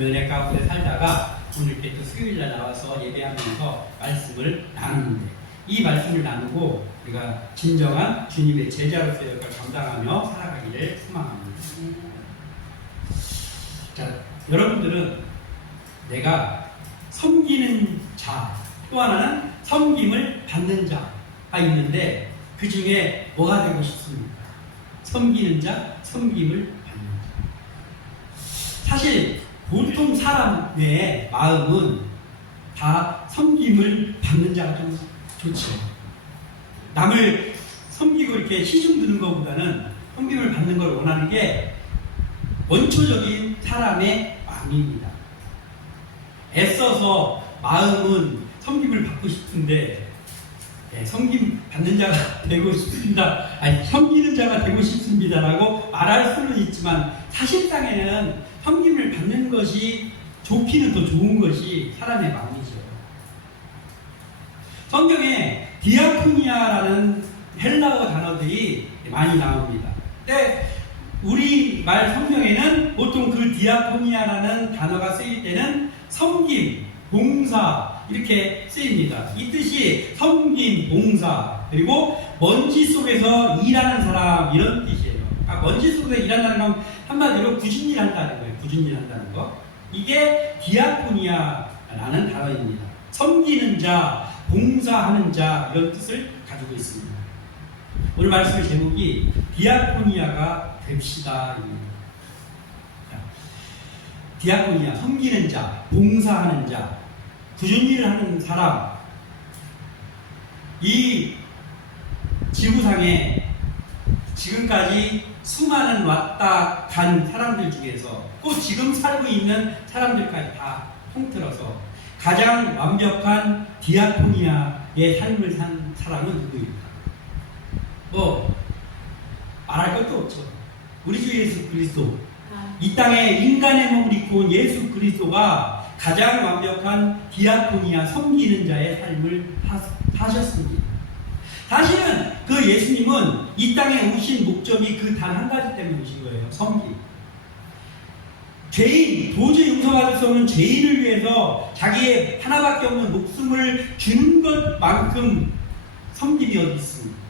은혜 가운데 살다가 오늘 이렇게 또 수요일날 나와서 예배하면서 말씀을 나누는데, 이 말씀을 나누고 우리가 진정한 주님의 제자로서의 역할을 감당하며 살아가기를 소망합니다. 자, 여러분들은 내가 섬기는 자, 또 하나는 섬김을 받는 자가 있는데 그 중에 뭐가 되고 싶습니까? 섬기는 자, 섬김을 받는 자. 사실 보통 사람의 마음은 다 섬김을 받는 자가 좀 좋죠. 남을 섬기고 이렇게 시중 드는 것보다는 섬김을 받는 걸 원하는 게 원초적인 사람의 마음입니다. 애써서 마음은 섬김을 받고 싶은데, 섬김 받는 자가 되고 싶습니다. 아니, 섬기는 자가 되고 싶습니다라고 말할 수는 있지만 사실상에는 섬김을 받는 것이 좋기는 더 좋은 것이 사람의 마음이죠. 성경에 디아코니아라는 헬라어 단어들이 많이 나옵니다. 근데 우리말 성경에는 보통 그 디아코니아라는 단어가 쓰일 때는 섬김, 봉사 이렇게 쓰입니다. 이 뜻이 섬김, 봉사, 그리고 먼지 속에서 일하는 사람 이런 뜻이에요. 그러니까 먼지 속에서 일한다는 건 한마디로 굳은 일 한다는 거예요. 굳은 일 한다는 거. 이게 디아코니아라는 단어입니다. 섬기는 자, 봉사하는 자 이런 뜻을 가지고 있습니다. 오늘 말씀의 제목이 디아코니아가 됩시다입니다. 디아코니아, 섬기는 자, 봉사하는 자, 굳은 일을 하는 사람. 이 지구상에 지금까지 수많은 왔다 간 사람들 중에서 또 지금 살고 있는 사람들까지 다 통틀어서 가장 완벽한 디아코니아의 삶을 산 사람은 누구입니까? 뭐 말할 것도 없죠. 우리 주 예수 그리스도, 이 땅에 인간의 몸을 입고 온 예수 그리스도가 가장 완벽한 디아코니아, 섬기는 자의 삶을 사셨습니다. 사실은 그 예수님은 이 땅에 오신 목적이 그 단 한 가지 때문에 오신 거예요. 섬김. 죄인, 도저히 용서받을 수 없는 죄인을 위해서 자기의 하나밖에 없는 목숨을 주는 것만큼 섬김이 어디 있습니까?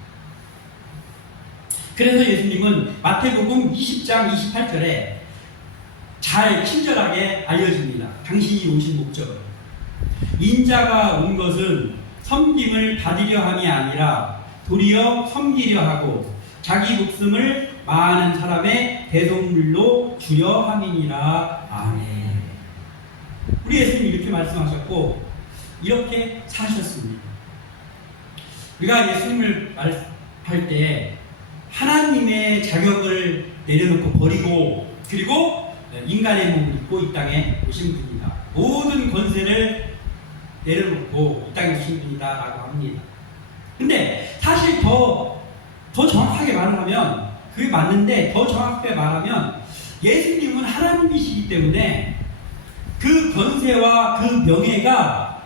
그래서 예수님은 마태복음 20장 28절에 잘 친절하게 알려줍니다. 당신이 오신 목적은 인자가 온 것은 섬김을 받으려 함이 아니라 도리어 섬기려 하고 자기 목숨을 많은 사람의 대속물로 주려 함이니라. 아멘. 우리 예수님이 이렇게 말씀하셨고 이렇게 사셨습니다. 우리가 예수님을 말할 때 하나님의 자격을 내려놓고 버리고, 그리고 인간의 몸을 입고 이 땅에 오신 분이다. 모든 권세를 내려놓고 이 땅에 오신 분이다 라고 합니다. 근데 사실 더 정확하게 말하면 그게 맞는데, 더 정확하게 말하면 예수님은 하나님이시기 때문에 그 권세와 그 명예가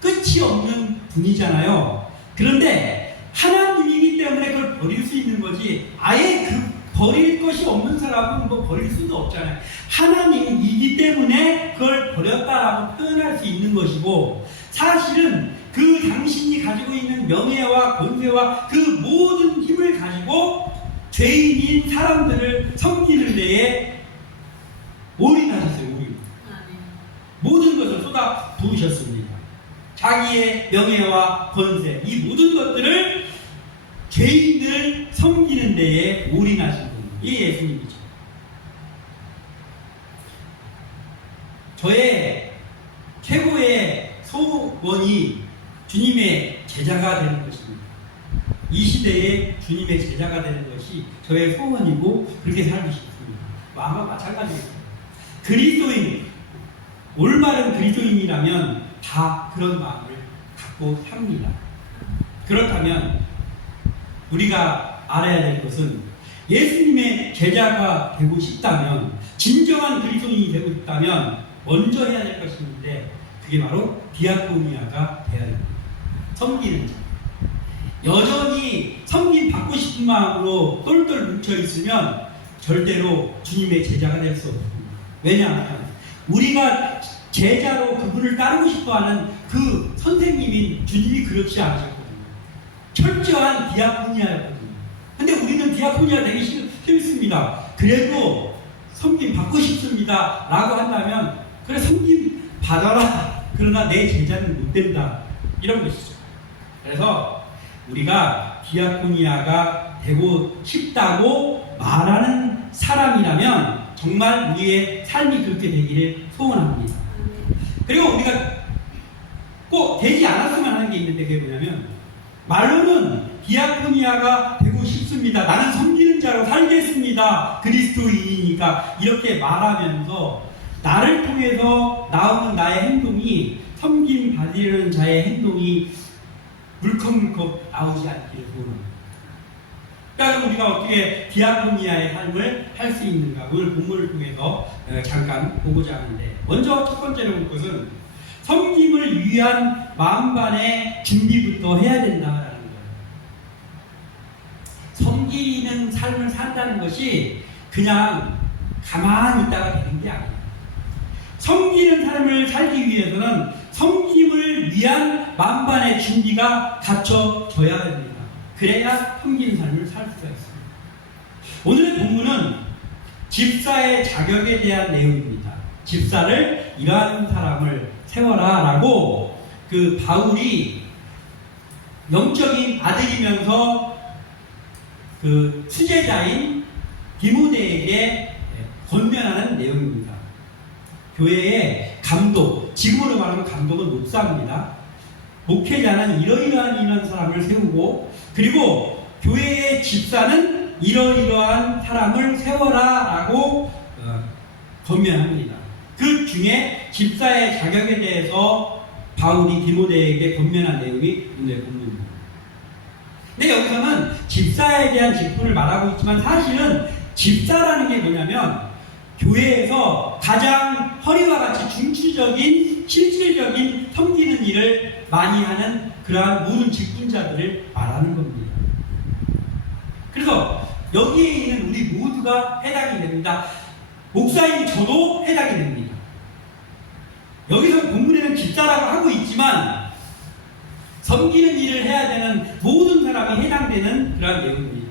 끝이 없는 분이잖아요. 그런데 하나님이기 때문에 그걸 버릴 수 있는 거지, 아예 버릴 것이 없는 사람은 뭐 버릴 수도 없잖아요. 하나님이기 때문에 그걸 버렸다라고 표현할 수 있는 것이고, 사실은 그 당신이 가지고 있는 명예와 권세와 그 모든 힘을 가지고 죄인인 사람들을 섬기는 데에 올인하셨어요. 모든 것을 쏟아 부으셨습니다. 자기의 명예와 권세, 이 모든 것들을 죄인을 섬기는 데에 올인하신 분이 예수님이죠. 저의 최고의 소원이 주님의 제자가 되는 것입니다. 이 시대에 주님의 제자가 되는 것이 저의 소원이고 그렇게 살고 싶습니다. 마음과 마찬가지입니다. 그리스도인, 올바른 그리스도인이라면 다 그런 마음을 갖고 삽니다. 그렇다면 우리가 알아야 될 것은 예수님의 제자가 되고 싶다면, 진정한 그리스도인이 되고 싶다면 먼저 해야 될 것이 있는데 그게 바로 디아코니아가 되어야 됩니다. 섬기는 자. 여전히 섬김 받고 싶은 마음으로 똘똘 뭉쳐 있으면 절대로 주님의 제자가 될 수 없습니다. 왜냐하면 우리가 제자로 그분을 따르고 싶어하는 그 선생님인 주님이 그렇지 않으셨거든요. 철저한 디아코니아였거든요. 근데 우리는 디아코니아 되기 싫습니다. 그래도 섬김 받고 싶습니다 라고 한다면 그래 섬김 받아라. 그러나 내 제자는 못 된다. 이런 것이죠. 그래서 우리가 디아코니아가 되고 싶다고 말하는 사람이라면 정말 우리의 삶이 그렇게 되기를 소원합니다. 그리고 우리가 꼭 되지 않았으면 하는 게 있는데 그게 뭐냐면 말로는 디아코니아가 되고 싶습니다. 나는 섬기는 자로 살겠습니다. 그리스도인이니까 이렇게 말하면서 나를 통해서 나오는 나의 행동이 섬김 받으려는 자의 행동이 물컥물컥 나오지 않기를 소원합니다. 그러니까 우리가 어떻게 디아코니아의 삶을 할 수 있는가 오늘 본문을 통해서 잠깐 보고자 하는데 먼저 첫 번째로 볼 것은 섬김을 위한 마음반의 준비부터 해야 된다라는 거예요. 섬기는 삶을 산다는 것이 그냥 가만히 있다가 되는 게 아니에요. 섬기는 삶을 살기 위해서는 섬김을 위한 만반의 준비가 갖춰져야 됩니다. 그래야 섬기는 삶을 살 수가 있습니다. 오늘의 본문은 집사의 자격에 대한 내용입니다. 집사를 이러한 사람을 세워라 라고 그 바울이 영적인 아들이면서 그 수제자인 디모데에게 권면하는 내용입니다. 교회의 감독, 지금으로 말하면 감독은 목사입니다. 목회자는 이러이러한 사람을 세우고 그리고 교회의 집사는 이러이러한 사람을 세워라 라고 권면합니다. 그 중에 집사의 자격에 대해서 바울이 디모데에게 권면한 내용이 오늘 본문입니다. 근데 여기서는 집사에 대한 직분을 말하고 있지만 사실은 집사라는 게 뭐냐면 교회에서 가장 허리와 같이 중추적인 실질적인 섬기는 일을 많이 하는 그러한 모든 직분자들을 말하는 겁니다. 그래서 여기에 있는 우리 모두가 해당이 됩니다. 목사인 저도 해당이 됩니다. 여기서 본문에는 집사라고 하고 있지만 섬기는 일을 해야 되는 모든 사람이 해당되는 그러한 내용입니다.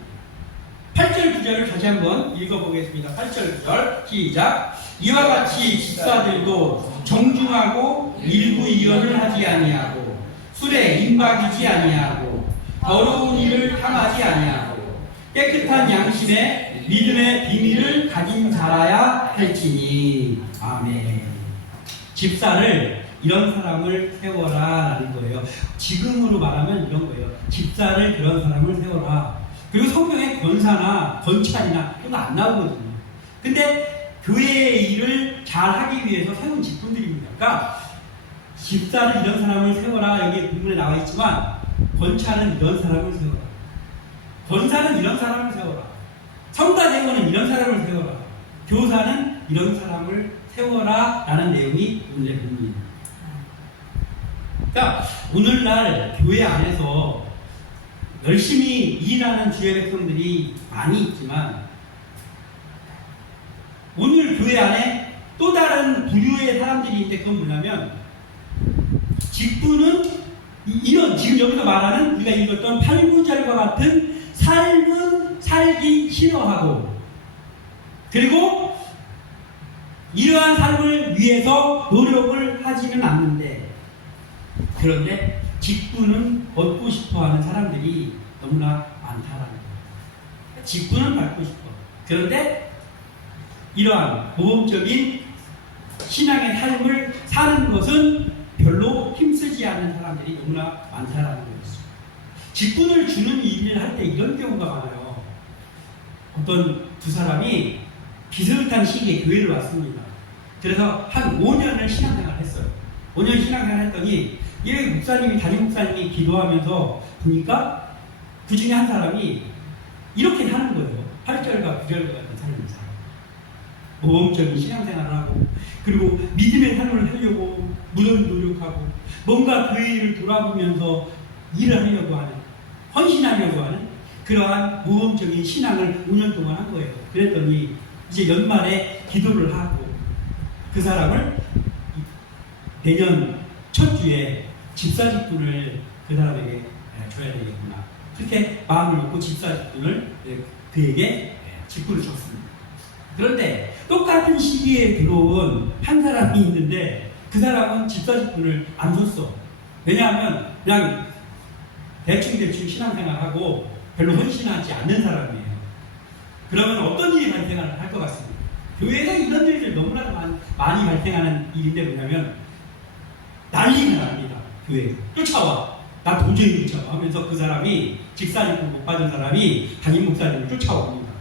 8절 9절을 다시 한번 읽어보겠습니다. 8절 9절 시작. 이와 같이 집사들도 정중하고 일부 이언을 하지 아니하고 술에 임박이지 아니하고 더러운 일을 탐하지 아니하고 깨끗한 양심에 믿음의 비밀을 가진 자라야 할지니. 아멘. 집사를 이런 사람을 세워라라는 거예요. 지금으로 말하면 이런 거예요. 집사를 그런 사람을 세워라. 그리고 성경에 권사나 권찰이나 그런 거 안 나오거든요. 근데 교회의 일을 잘 하기 위해서 세운 직분들입니다. 그러니까 집사를 이런 사람을 세워라 여기 본문에 나와 있지만 권찰은 이런 사람을 세워라. 권사는 이런 사람을 세워라. 성가대원은 이런 사람을 세워라. 교사는 이런 사람을 세워라 라는 내용이 오늘의 본문입니다. 그러니까 오늘날 교회 안에서 열심히 일하는 주의 백성들이 많이 있지만 오늘 교회 안에 또 다른 부류의 사람들이 있는데 그건 뭐냐면 직분은 이런 지금 여기서 말하는 우리가 읽었던 8, 9절과 같은 삶은 살기 싫어하고 그리고 이러한 삶을 위해서 노력을 하지는 않는데 그런데 직분은 얻고 싶어하는 사람들이 너무나 많다라는 거예요. 직분은 받고 싶어. 그런데 이러한 모범적인 신앙의 삶을 사는 것은 별로 힘쓰지 않는 사람들이 너무나 많다라는 거였어요. 직분을 주는 일을 할 때 이런 경우가 많아요. 어떤 두 사람이 비슷한 시기에 교회를 왔습니다. 그래서 한 5년을 신앙생활을 했어요. 5년 신앙생활을 했더니 이 목사님이 담임 목사님이 기도하면서 보니까 그 중에 한 사람이 이렇게 하는 거예요. 8절과 9절 같은 삶을 살아요. 모범적인 신앙생활을 하고 그리고 믿음의 삶을 하려고 무언 노력하고 뭔가 교회 일을 돌아보면서 일을 하려고 하는 헌신하려고 하는 그러한 모범적인 신앙을 5년 동안 한 거예요. 그랬더니 이제 연말에 기도를 하고 그 사람을 내년 첫 주에 집사직분을 그 사람에게 줘야 되겠구나. 그렇게 마음을 먹고 집사직분을 그에게 직분을 줬습니다. 그런데 똑같은 시기에 들어온 한 사람이 있는데 그 사람은 집사직분을 안 줬어. 왜냐하면 그냥 대충 신앙생활하고 별로 헌신하지 않는 사람이에요. 그러면 어떤 일이 발생할 것 같습니다. 교회에서 이런 일들 너무나 많이 발생하는 일인데 뭐냐면 난리가 납니다. 교회에 쫓아와. 나 도저히 못 참아 하면서 그 사람이 집사직분 못 받은 사람이 담임 목사님을 쫓아옵니다.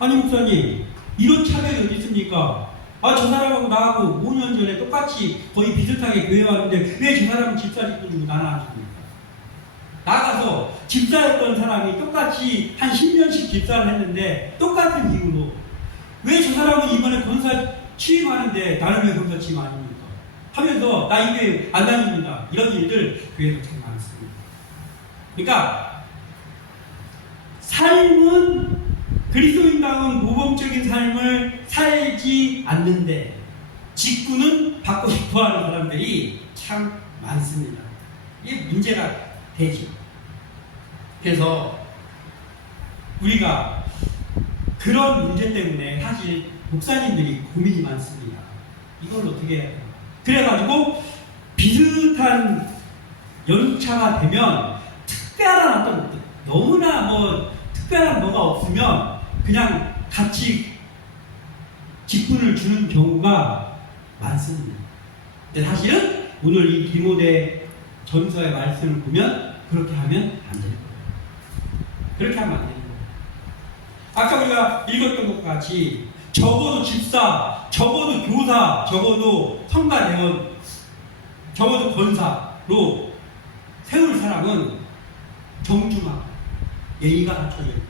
아니 목사님 이런 차별이 어디 있습니까? 저 사람하고 나하고 5년 전에 똑같이 거의 비슷하게 교회 왔는데 왜 저 사람은 집사직분 주고 나는 안 줍니까? 나가서 집사였던 사람이 똑같이 한 10년씩 집사를 했는데 똑같은 이유로 왜 저 사람은 이번에 권사 취임하는데 나는 왜 권사 취임 아닙니까? 하면서 나 이 교회 안 다닙니다. 이런 일들 교회에서 참 많습니다. 그러니까 삶은 그리스도인다운 모범적인 삶을 살지 않는데 직분은 받고 싶어하는 사람들이 참 많습니다. 이게 문제가 되죠. 그래서 우리가 그런 문제 때문에 사실 목사님들이 고민이 많습니다. 이걸 어떻게 해야 돼요? 그래가지고 비슷한 연차가 되면 특별한 어떤 너무나 특별한 뭐가 없으면 그냥 같이 직분을 주는 경우가 많습니다. 근데 사실은 오늘 이 디모데 전서의 말씀을 보면 그렇게 하면 안 되는 거예요. 그렇게 하면 안 되는 거예요. 아까 우리가 읽었던 것 같이 적어도 집사, 적어도 교사, 적어도 성가대원, 적어도 권사로 세울 사람은 정중하고 예의가 갖춰져 있고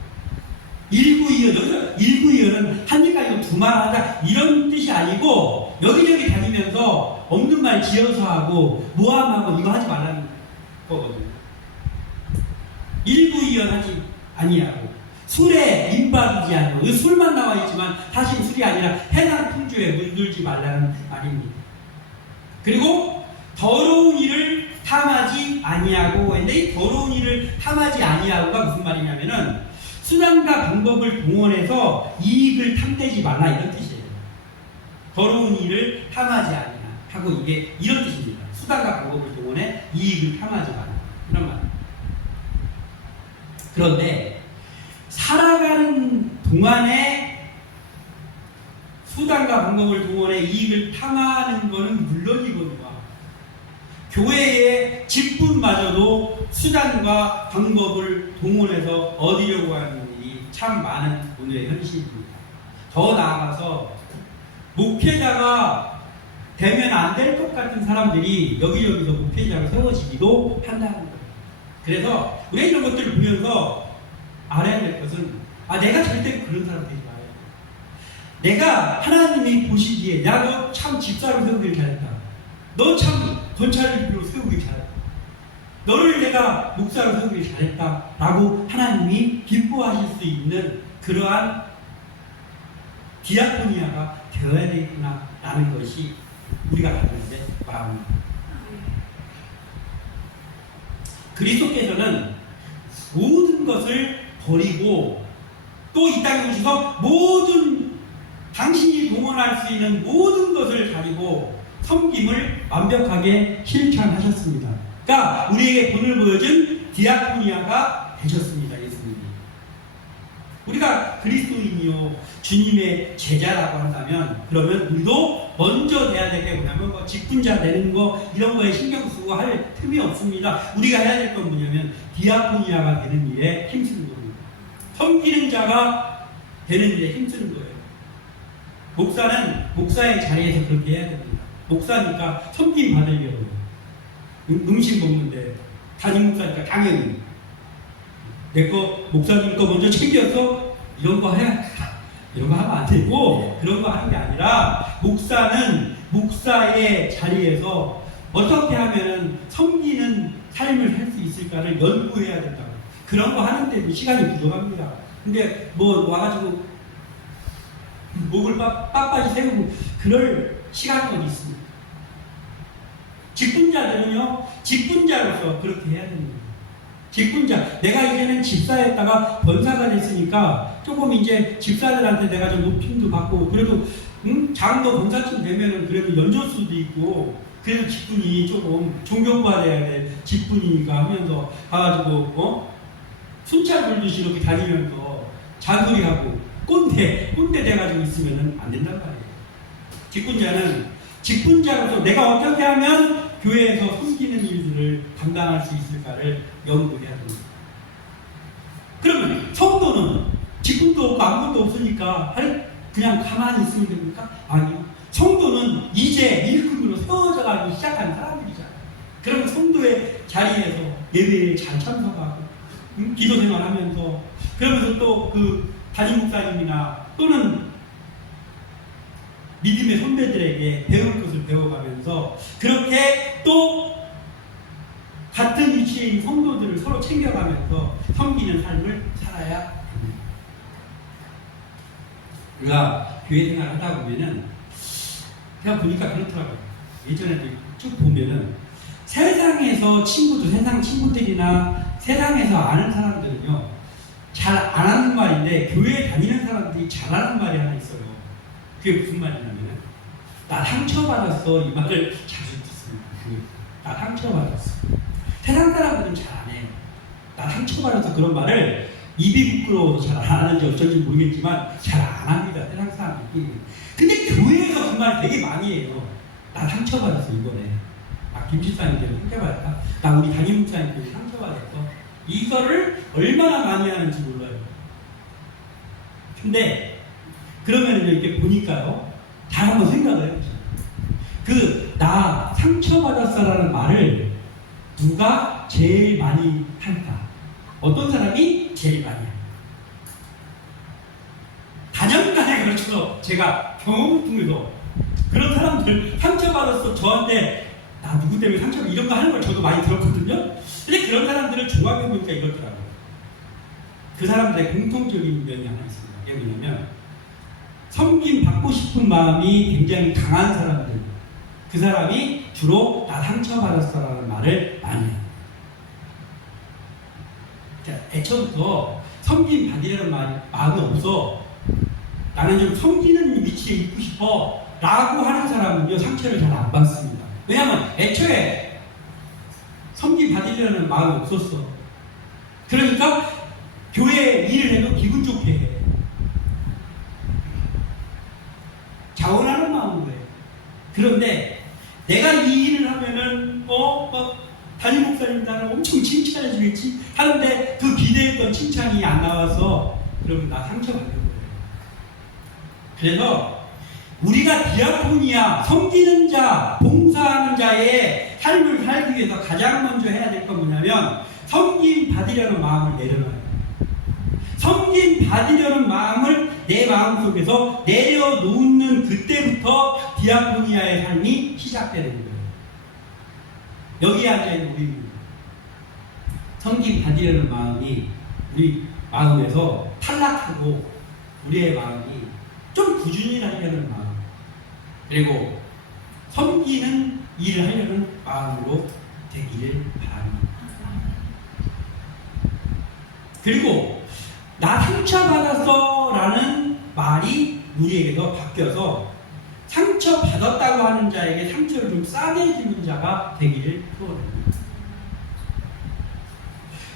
일구이연, 여기서 일구이연은 한 일 가지고 두말 하자 이런 뜻이 아니고 여기저기 다니면서 없는 말 지어서 하고 모함하고 이거 하지 말라는 거거든요. 일구이연 하지 아니하고 술에 민박이지 않고 술만 나와 있지만 사실 술이 아니라 해당 풍주에 물들지 말라는 말입니다. 그리고 더러운 일을 탐하지 아니하고 근데 이 더러운 일을 탐하지 아니하고가 무슨 말이냐면은 수단과 방법을 동원해서 이익을 탐내지 말라 이런 뜻이에요. 더러운 일을 탐하지 아니하고 이게 이런 뜻입니다. 수단과 방법을 동원해 이익을 탐하지 말라 이런 말입니다. 그런데 살아가는 동안에 수단과 방법을 동원해 이익을 탐하는 것은 물론이거든요. 교회의 직분마저도 수단과 방법을 동원해서 얻으려고 하는 일이 참 많은 오늘의 현실입니다. 더 나아가서 목회자가 되면 안 될 것 같은 사람들이 여기저기서 목회자로 세워지기도 한다는 거예요. 그래서 우리 이런 것들을 보면서 알아야 될 것은 내가 절대 그런 사람 되지 말아요. 내가 하나님이 보시기에 야 너 참 집사로 세우길 잘했다. 너 참 권찰로 세우길 잘했다. 너를 내가 목사로 세우길 잘했다 라고 하나님이 기뻐하실 수 있는 그러한 디아코니아가 되어야 되겠구나 라는 것이 우리가 가지는 마음입니다. 그리스도께서는 모든 것을 버리고 또 이 땅에 오셔서 모든 당신이 동원할 수 있는 모든 것을 가지고 섬김을 완벽하게 실천하셨습니다. 그러니까 우리에게 본을 보여준 디아코니아가 되셨습니다. 예수님이. 우리가 그리스도인이요 주님의 제자라고 한다면 그러면 우리도 먼저 돼야 될 게 뭐냐면 직분자 되는 거 이런 거에 신경 쓰고 할 틈이 없습니다. 우리가 해야 될 건 뭐냐면 디아코니아가 되는 일에 힘쓰는 겁니다. 섬기는 자가 되는 일에 힘쓰는 거예요. 목사는 목사의 자리에서 그렇게 해야 됩니다. 목사니까 섬김 받으려고 음식 먹는데 담임 목사니까 당연히 내 거 목사님 거 먼저 챙겨서 이런 거 하면 안 되고 그런 거 하는 게 아니라 목사는 목사의 자리에서 어떻게 하면 섬기는 삶을 살 수 있을까를 연구해야 된다고. 그런 거 하는데도 시간이 부족합니다. 근데 와가지고 목을 빳빳이 세우고 그럴 시간권이 있습니다. 직분자들은요, 직분자로서 그렇게 해야 됩니다. 직분자, 내가 이제는 집사였다가 권사가 됐으니까 조금 이제 집사들한테 내가 좀 높임도 받고, 그래도 장도 권사쯤 되면은 그래도 연조수도 있고, 그래도 직분이 조금 존경받아야 될 직분이니까 하면서 가가지고 순찰 돌듯이 이렇게 다니면서 잔소리하고 꼰대 돼가지고 있으면은 안 된단 말이에요. 직분자는 직분자로서 내가 어떻게 하면 교회에서 섬기는 일들을 감당할 수 있을까를 연구해야 됩니다. 그러면 성도는 직분도 없고 아무것도 없으니까 그냥 가만히 있으면 됩니까? 아니요. 성도는 이제 일꾼으로 세워져 가기 시작한 사람들이잖아요. 그러면 성도의 자리에서 예배에 잘 참석하고 기도 생활하면서, 그러면서 또 그 담임 목사님이나 또는 믿음의 선배들에게 배울 것을 배워가면서 그렇게 또 같은 위치에 있는 성도들을 서로 챙겨가면서 섬기는 삶을 살아야 합니다. 우리가 교회 생활을 하다 보면은 제가 보니까 그렇더라고요. 예전에도 쭉 보면은 세상에서 친구들, 세상 친구들이나 세상에서 아는 사람들은요, 잘 안 하는 말인데 교회에 다니는 사람들이 잘하는 말이 하나 있어요. 그게 무슨 말이냐면은, 나 상처받았어, 이 말을 자주 듣습니다. 나 상처받았어. 세상 사람들은 잘 안 해요. 나 상처받아서 그런 말을 입이 부끄러워서 잘 안 하는지 어쩐지 모르겠지만 잘 안 합니다. 세상 사람들이. 근데 교회에서 그 말 되게 많이 해요. 나 상처받았어, 이번에. 나 김집사님 때문에 상처받았다. 나 우리 담임 목사님 때문에 상처받았어. 이거를 얼마나 많이 하는지 몰라요. 근데 그러면 이렇게 보니까요, 잘 한번 생각을 해보세요. 나 상처받았어라는 말을 누가 제일 많이 할까? 어떤 사람이 제일 많이 할까? 단연간에 그렇죠. 제가 경험을 통해서 그런 사람들 상처받았어, 저한테 나 누구 때문에 상처받았어, 이런 거 하는 걸 저도 많이 들었거든요. 근데 그런 사람들을 종합해보니까 이렇더라고요. 그 사람들의 공통적인 면이 하나 있습니다. 그게 뭐냐면, 섬김 받고 싶은 마음이 굉장히 강한 사람들, 그 사람이 주로 나 상처받았어라는 말을 많이 해요. 애초부터 섬김 받으려는 마음이 없어, 나는 좀 섬기는 위치에 있고 싶어 라고 하는 사람은요, 상처를 잘 안 받습니다. 왜냐하면 애초에 섬김 받으려는 마음이 없었어. 그러니까 교회 일을 해도 기분 좋게 해. 자원하는 마음으로 해. 그런데 내가 이 일을 하면은 담임 목사님 나를 엄청 칭찬해 주겠지 하는데 그 기대했던 칭찬이 안 나와서 그러면 나 상처받는 거예요. 그래서 우리가 디아코니아, 섬기는 자, 봉사하는 자의 삶을 살기 위해서 가장 먼저 해야 될 건 뭐냐면, 섬김 받으려는 마음을 내려놔요. 섬김 받으려는 마음을 내 마음속에서 내려놓는 그때부터 디아코니아의 삶이 시작되는 거예요. 여기에 앉아있는 우리입니다. 섬김 받으려는 마음이 우리 마음에서 탈락하고 우리의 마음이 좀 꾸준히 하려는 마음, 그리고 섬기는 일을 하려는 마음으로 되기를 바랍니다. 그리고 나 상처받았어 라는 말이 우리에게도 바뀌어서 상처받았다고 하는 자에게 상처를 좀 싸매주는 자가 되기를 소원합니다.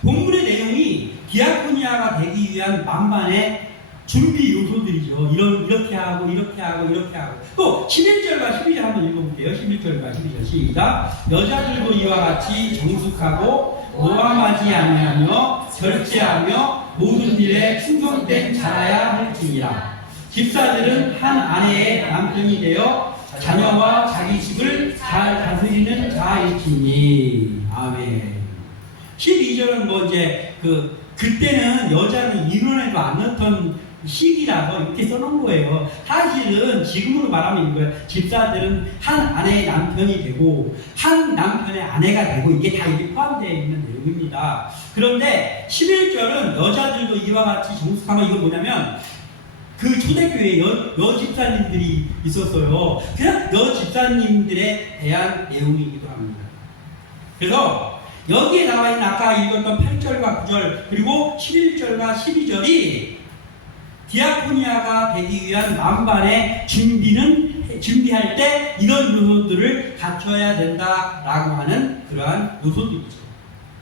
본문의 내용이 디아코니아가 되기 위한 만반의 준비 요소들이죠. 이렇게 하고 이렇게 하고 이렇게 하고. 또 11절과 12절 한번 읽어볼게요. 11절과 12절 시작. 여자들도 이와 같이 정숙하고 모함하지 아니하며 절제하며 모든 일에 충성된 자라야 할지니라. 집사들은 한 아내의 남편이 되어 자녀와 자기 집을 잘 다스리는 자일지니. 아멘. 12절은 이제 그때는 여자는 인원에도 안 넣던 시기라서 이렇게 써놓은 거예요. 사실은 지금으로 말하면 이거예요. 집사들은 한 아내의 남편이 되고 한 남편의 아내가 되고 이게 다 이게 포함되어 있는 내용입니다. 그런데 11절은 여자들도 이와 같이 정숙하면, 이거 뭐냐면 그 초대교회 여 집사님들이 있었어요. 그냥 여 집사님들에 대한 내용이기도 합니다. 그래서 여기에 나와 있는 아까 읽었던 8절과 9절 그리고 11절과 12절이 디아코니아가 되기 위한 만반의 준비할 때 이런 요소들을 갖춰야 된다라고 하는 그러한 요소들이죠.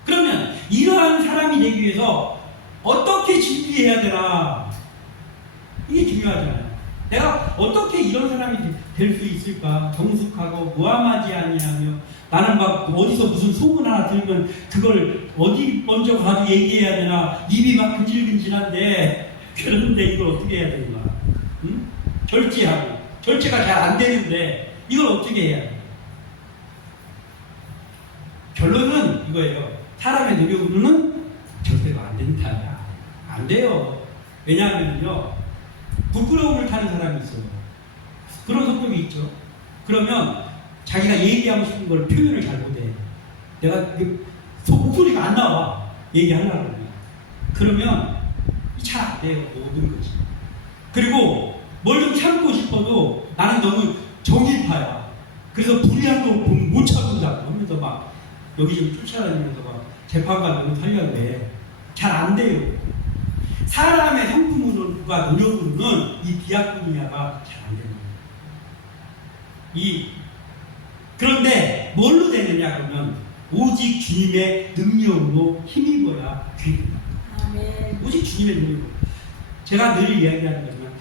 그러면 이러한 사람이 되기 위해서 어떻게 준비해야 되나? 이게 중요하잖아요. 내가 어떻게 이런 사람이 될 수 있을까? 정숙하고 무함하지 아니하며 나는 막 어디서 무슨 소문 하나 들으면 그걸 어디 먼저 가서 얘기해야 되나? 입이 막 근질근질한데 그런데 이걸 어떻게 해야 되는 거야? 응? 절제가 잘 안 되는데 이걸 어떻게 해야 돼? 결론은 이거예요. 사람의 노력으로는 절대로 안 된다. 안 돼요. 왜냐하면요, 부끄러움을 타는 사람이 있어요. 그런 성격이 있죠. 그러면 자기가 얘기하고 싶은 걸 표현을 잘 못해. 내가 목소리가 안 나와. 얘기하려고. 그러면 잘 안 돼요. 모든 것이. 그리고 뭘 좀 참고 싶어도 나는 너무 정일파야. 그래서 불리한 거 보면 못 참는다고 하면서 막 여기저기 쫓아다니면서 막 재판관 너무 하려고 해. 잘 안 돼요. 사람의 성품과 노력으로는 이 디아코니아가 잘 안 됩니다. 그런데 뭘로 되느냐 그러면 오직 주님의 능력으로 힘입어야 됩니다. 오직 주님의 능력. 제가 늘 이야기하는 거지만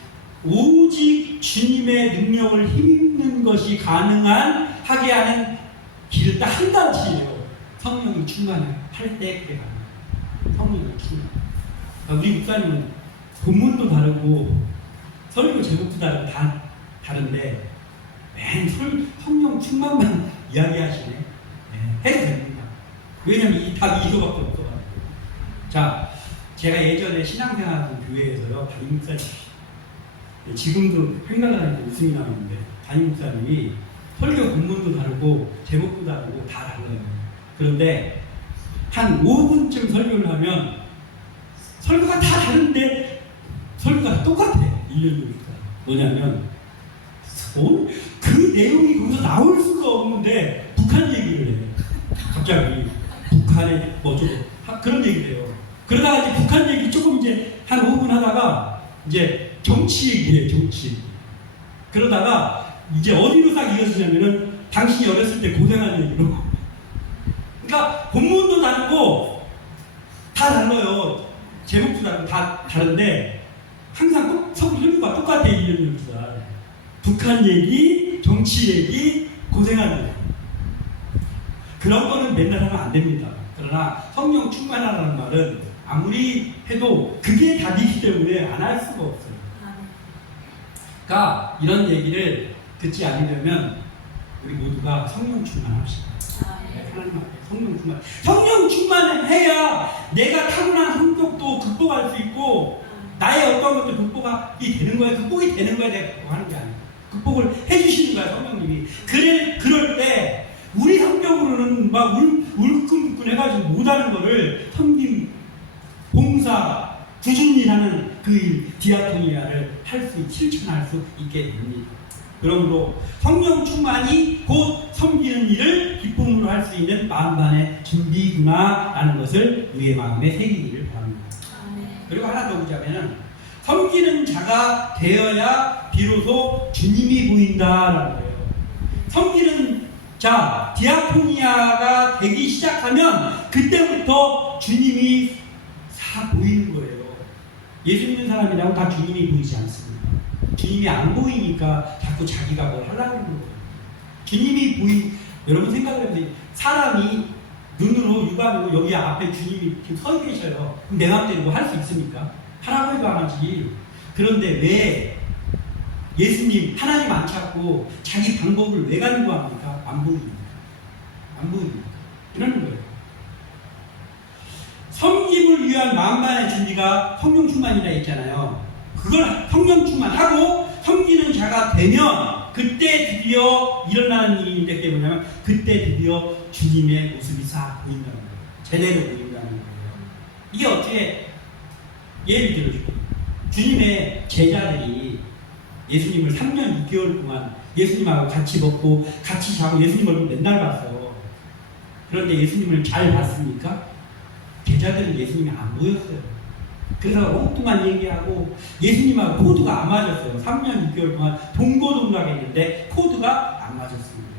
오직 주님의 능력을 힘입는 것이 하게 하는 길은 딱 한 가지예요. 성령이 충만할 때 그래 가요. 성령이 충만. 우리 목사님은 본문도 다르고 설교 제목도 다르고 다 다른데 맨 성령 충만만 이야기하시네. 네, 해도 됩니다. 왜냐면 이 답이 이거밖에 없어가지고. 자, 제가 예전에 신앙생활하던 교회에서요, 담임 목사님, 지금도 생각하는 게 웃음이 나오는데, 담임 목사님이 설교 본문도 다르고, 제목도 다르고, 다 달라요. 그런데, 한 5분쯤 설교를 하면, 설교가 다 다른데, 설교가 똑같아. 1년 전부터. 뭐냐면, 그 내용이 거기서 나올 수가 없는데, 북한 얘기를 해. 갑자기, 북한에 그런 얘기를 해요. 그러다가 이제 북한 얘기 조금 이제 한 5분 하다가 이제 정치 얘기해요, 정치. 그러다가 이제 어디로 딱 이어지냐면은 당신이 어렸을 때 고생한 얘기로. 그러니까 본문도 다르고 다 달라요. 제목도 다르고 다 다른데 항상 설교가 똑같아, 1년 전부터. 북한 얘기, 정치 얘기, 고생한 얘기. 그런 거는 맨날 하면 안 됩니다. 그러나 성령 충만하라는 말은 아무리 해도 그게 답이기 때문에 안 할 수가 없어요. 그러니까 이런 얘기를 듣지 않으려면 우리 모두가 성령 충만합시다. 하나님 앞에 성령 충만. 성령 충만을 해야 내가 타고난 성격도 극복할 수 있고 나의 어떤 것도 극복이 되는 거야. 극복이 되는 거야. 내가 극복하는 게 아니야. 극복을 해주시는 거야, 성령님이. 그럴 때 우리 성격으로는 막 울끈불끈 해가지고 못하는 거를 섬김, 봉사, 꾸준히 하는 그 디아코니아를 실천할 수 있게 됩니다. 그러므로 성령 충만이 곧 섬기는 일을 기쁨으로 할 수 있는 만반의 준비구나라는 것을 우리의 마음에 새기기를 바랍니다. 그리고 하나 더 보자면은 섬기는 자가 되어야 비로소 주님이 보인다라는 거예요. 섬기는 자, 디아코니아가 되기 시작하면 그때부터 주님이 다 보이는 거예요. 예수 믿는 사람이라고 다 주님이 보이지 않습니다. 주님이 안 보이니까 자꾸 자기가 뭘 하려고 하는 거예요. 주님이 여러분 생각을 해보세요. 사람이 눈으로 육안으로 여기 앞에 주님이 지금 서 계셔요. 그럼 내 맘대로 뭐 할 수 있습니까? 하라고 해도 안 하지. 그런데 왜 예수님 하나님 안 찾고 자기 방법을 왜 간구합니까? 안 보입니다. 안 보입니다. 이러는 거예요. 섬김을 위한 만반의 준비가 성령 충만이라 했잖아요. 그걸 성령 충만하고 섬기는 자가 되면 그때 드디어 일어나는 일이 있기 때문에 그때 드디어 주님의 모습이 싹 보인다는 거예요. 제대로 보인다는 거예요. 이게 어떻게 예를 들어줄게요. 주님의 제자들이 예수님을 3년 6개월 동안 예수님하고 같이 먹고 같이 자고 예수님 얼굴 맨날 봤어. 그런데 예수님을 잘 봤습니까? 제자들은 예수님이 안 보였어요. 그래서 엉뚱한 얘기하고 예수님하고 코드가 안 맞았어요. 3년 6개월 동안 동고동락했는데 코드가 안 맞았습니다.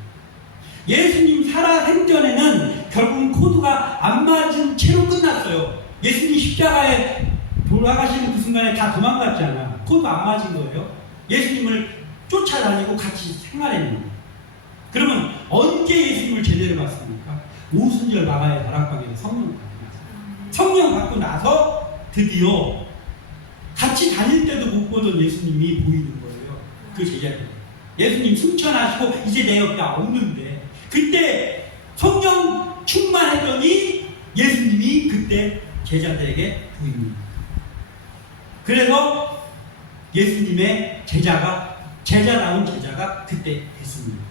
예수님 살아 생전에는 결국은 코드가 안 맞은 채로 끝났어요. 예수님 십자가에 돌아가시는 그 순간에 다 도망갔잖아. 코드 안 맞은 거예요. 예수님을 쫓아다니고 같이 생활했는데. 그러면 언제 예수님을 제대로 봤습니까? 오순절 마가의 다락방에서 성령 받고 나서. 성령 받고 나서 드디어 같이 다닐 때도 못 보던 예수님이 보이는 거예요. 그 제자들. 예수님 승천하시고 이제 내 옆에 없는데 그때 성령 충만했더니 예수님이 그때 제자들에게 보입니다. 그래서 예수님의 제자다운 제자가 그때 됐습니다.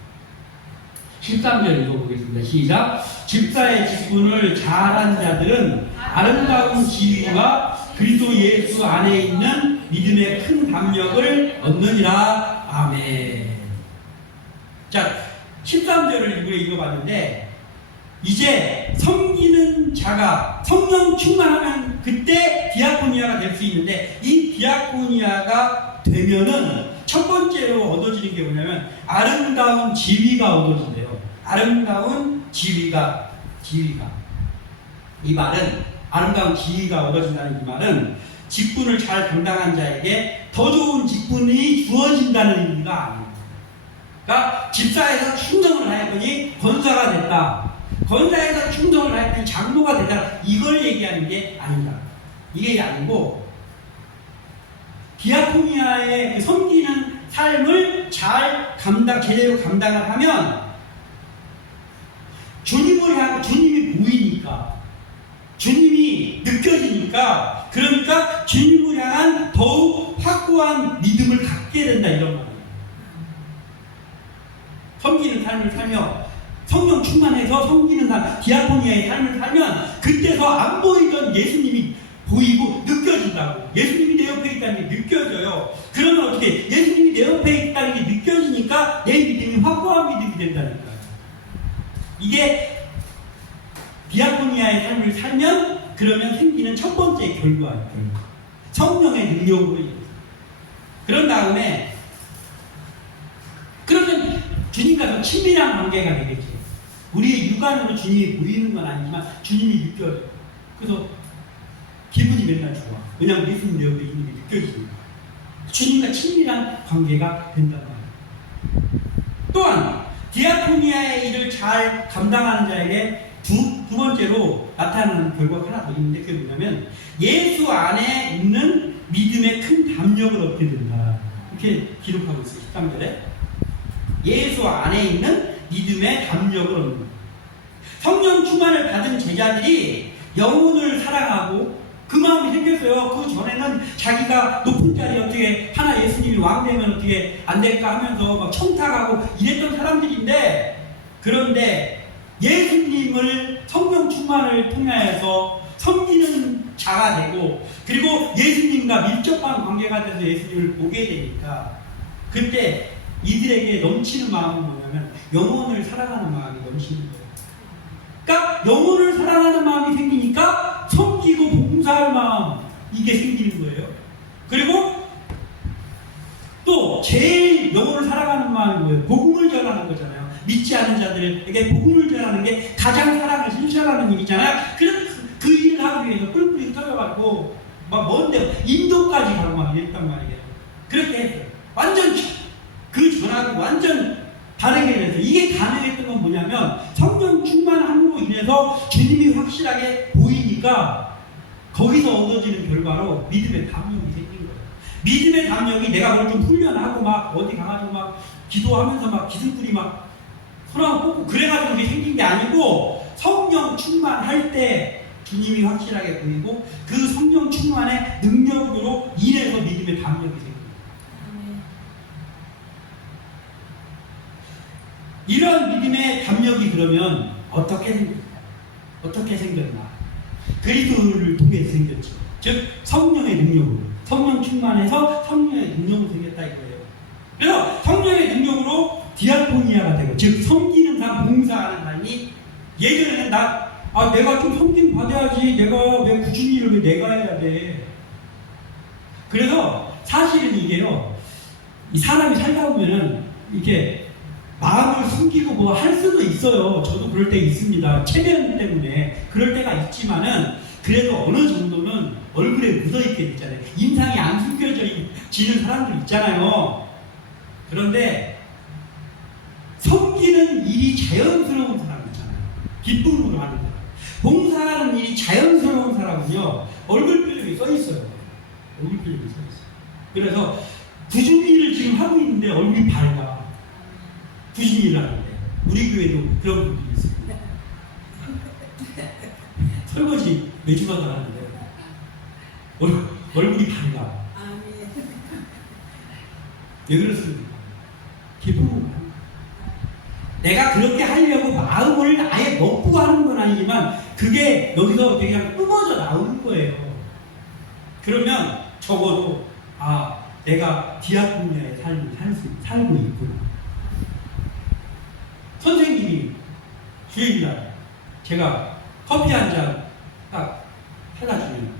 13절 읽어보겠습니다. 시작. 집사의 직분을 잘한 자들은 아름다운 지위와 그리스도 예수 안에 있는 믿음의 큰 담력을 얻느니라. 아멘. 자, 13절을 읽어봤는데 이제 섬기는 자가 성령 충만하면 그때 디아코니아가 될 수 있는데 이 디아코니아가 되면은 첫 번째로 얻어지는 게 뭐냐면 아름다운 지위가 얻어진대요. 아름다운 지위가 이 말은 아름다운 지위가 얻어진다는 이 말은 직분을 잘 감당한 자에게 더 좋은 직분이 주어진다는 의미가 아니에요. 그러니까 집사에서 충성을 하였더니 권사가 됐다. 권사에서 충성을 하였더니 장로가 됐다. 이걸 얘기하는 게 아니다. 이게 아니고 디아코니아의 그 섬기는 삶을 잘 제대로 감당을 하면 주님이 보이니까 주님이 느껴지니까 그러니까 주님을 향한 더욱 확고한 믿음을 갖게 된다 이런 말이에요. 섬기는 삶을 살며 성령 충만해서 섬기는 디아코니아의 삶을 살면 그때서 안 보이던 예수님이 보이고 느껴진다고. 예수님이 내 옆에 있다는 게 느껴져요. 그러면 어떻게 예수님이 내 옆에 있다는 게 느껴지니까 내 믿음이 확고한 믿음이 된다니까요. 이게 디아코니아의 삶을 살면 그러면 생기는 첫 번째 결과예요. 성령의 능력으로 인해서. 그런 다음에 그러면 주님과 더 친밀한 관계가 되겠죠. 우리의 육안으로 주님이 보이는 건 아니지만 주님이 느껴져요. 그래서 기분이 맨날 좋아. 왜냐하면 예수님 내 옆에 있는 게 느껴지니까. 주님과 친밀한 관계가 된단 말이에요. 또한 디아코니아의 일을 잘 감당하는 자에게 두 번째로 나타나는 결과가 하나 더 있는데 그게 뭐냐면 예수 안에 있는 믿음의 큰 담력을 얻게 된다. 이렇게 기록하고 있어요. 13절에 예수 안에 있는 믿음의 담력을 얻는. 성령 충만을 받은 제자들이 영혼을 사랑하고 그 마음이 생겼어요. 그 전에는 자기가 높은 자리에 어떻게 하나 예수님이 왕 되면 어떻게 안 될까 하면서 막 청탁하고 이랬던 사람들인데 그런데 예수님을 성령 충만을 통하여서 섬기는 자가 되고 그리고 예수님과 밀접한 관계가 돼서 예수님을 보게 되니까 그때 이들에게 넘치는 마음은 뭐냐면 영혼을 사랑하는 마음이 넘치는 거예요. 그러니까 영혼을 사랑하는 마음이 생기니까 섬기고 봉사할 마음 이게 생기는 거예요. 그리고 또 제일 영혼을 사랑하는 마음이 뭐예요? 복음을 전하는 거잖아요. 믿지 않은 자들에게 복음을 전하는 게 가장 사랑을 실천하는 일이잖아요. 그래서 그 일을 하기 위해서 뿔뿔이 터져가지고 막 먼데 인도까지 가고 막 이랬단 말이에요. 그렇게 했어요. 완전 그 전하고 완전 다르게 돼서 이게 가능했던 건 뭐냐면 성령 충만함으로 인해서 주님이 확실하게 보이니까 거기서 얻어지는 결과로 믿음의 담력이 생긴 거예요. 믿음의 담력이 내가 뭘 좀 훈련하고 막 어디 가가지고 막 기도하면서 막 기둥들이 막 소나무 뽑고 그래가지고 그게 생긴 게 아니고 성령 충만할 때 주님이 확실하게 보이고 그 성령 충만의 능력으로 인해서 믿음의 담력이 생깁니다. 이런 믿음의 담력이 그러면 어떻게 생겼나? 어떻게 생겼나? 그리스도를 통해 생겼죠. 즉 성령의 능력으로. 성령 충만해서 성령의 능력이 생겼다 이거예요. 그래서 성령의 능력으로 디아코니아가 되고, 즉 섬기는 사람, 봉사하는 사람이, 예전에는 내가 좀 섬김 받아야지, 내가 왜 꾸준히 일을 왜 내가 해야 돼. 그래서 사실은 이게요, 이 사람이 살다 보면은 이렇게 마음을 숨기고 뭐 할 수도 있어요. 저도 그럴 때 있습니다. 체면 때문에 그럴 때가 있지만은, 그래도 어느 정도는 얼굴에 묻어있게 되잖아요. 인상이 안 숨겨지는 사람들 있잖아요. 그런데 섬기는 일이 자연스러운 사람 있잖아요. 기쁨으로 하는 사람. 봉사하는 일이 자연스러운 사람은요, 얼굴 표정이 써있어요. 얼굴 표정이 써있어요. 그래서 꾸준히 일을 지금 하고 있는데 얼굴이 밝아. 꾸준히 일을 하는데. 우리 교회도 그런 분들이 있습니다. 설거지 매주마다 하는데 얼굴이 밝아. 왜 그렇습니까? 기쁨으로. 내가 그렇게 하려고 마음을 아예 먹고 하는 건 아니지만, 그게 여기서 그냥 뿜어져 나오는 거예요. 그러면 적어도 내가 디아코니아의 삶을 살고 있구나. 선생님이 주일날 제가 커피 한 잔 딱 해다 주면,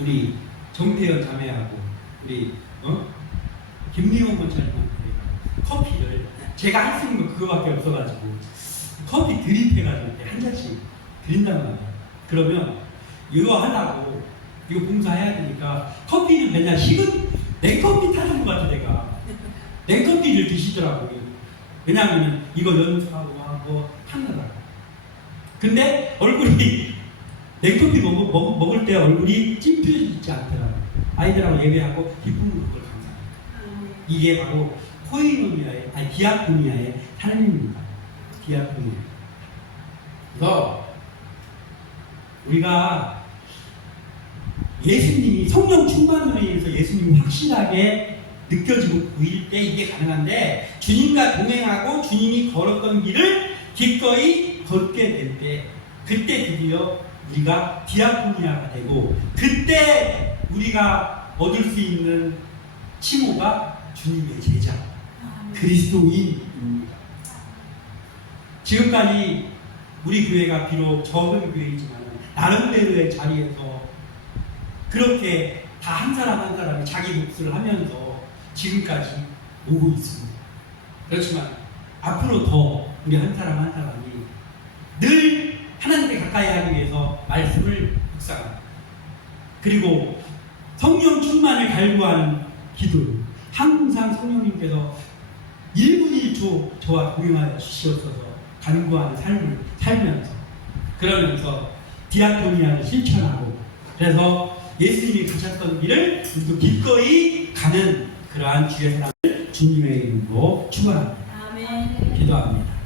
우리 정태현 자매하고 우리 김미용 원장님한테 커피를, 제가 할 수 있는 거 그거밖에 없어가지고 커피 드립해가지고 한 잔씩 드린단 말이에요. 그러면 이거 하려고, 이거 봉사해야 되니까 커피는 맨날 식은 냉커피 타는 것 같아. 내가 냉커피를 드시더라고요. 왜냐하면 이거 연습하고 뭐 하느라고. 근데 얼굴이 냉커피 먹을 때 얼굴이 찜표지지 않더라고요. 아이들하고 예배하고 기쁨으로 그걸 감사합니다. 이게 바로 디아코니아의 삶입니다. 디아코니아. 그래서 우리가 예수님이 성령 충만으로 인해서 예수님이 확실하게 느껴지고 보일 때 이게 가능한데, 주님과 동행하고 주님이 걸었던 길을 기꺼이 걷게 될 때, 그때 드디어 우리가 디아코니아가 되고, 그때 우리가 얻을 수 있는 칭호가 주님의 제자, 그리스도인입니다. 지금까지 우리 교회가 비록 적은 교회이지만 나름대로의 자리에서 그렇게 다 한 사람 한 사람이 자기 몫을 하면서 지금까지 오고 있습니다. 그렇지만 앞으로 더 우리 한 사람 한 사람이 늘 하나님께 가까이 하기 위해서 말씀을 묵상합니다. 그리고 성령 충만을 갈구하는 기도, 항상 성령님께서 1분 1초 저와 동행하여 주시옵소서 간구하는 삶을 살면서, 그러면서 디아코니아를 실천하고, 그래서 예수님이 가셨던 길을 우리도 기꺼이 가는 그러한 주의 사랑을 주님의 이름으로 축원합니다. 아멘. 기도합니다.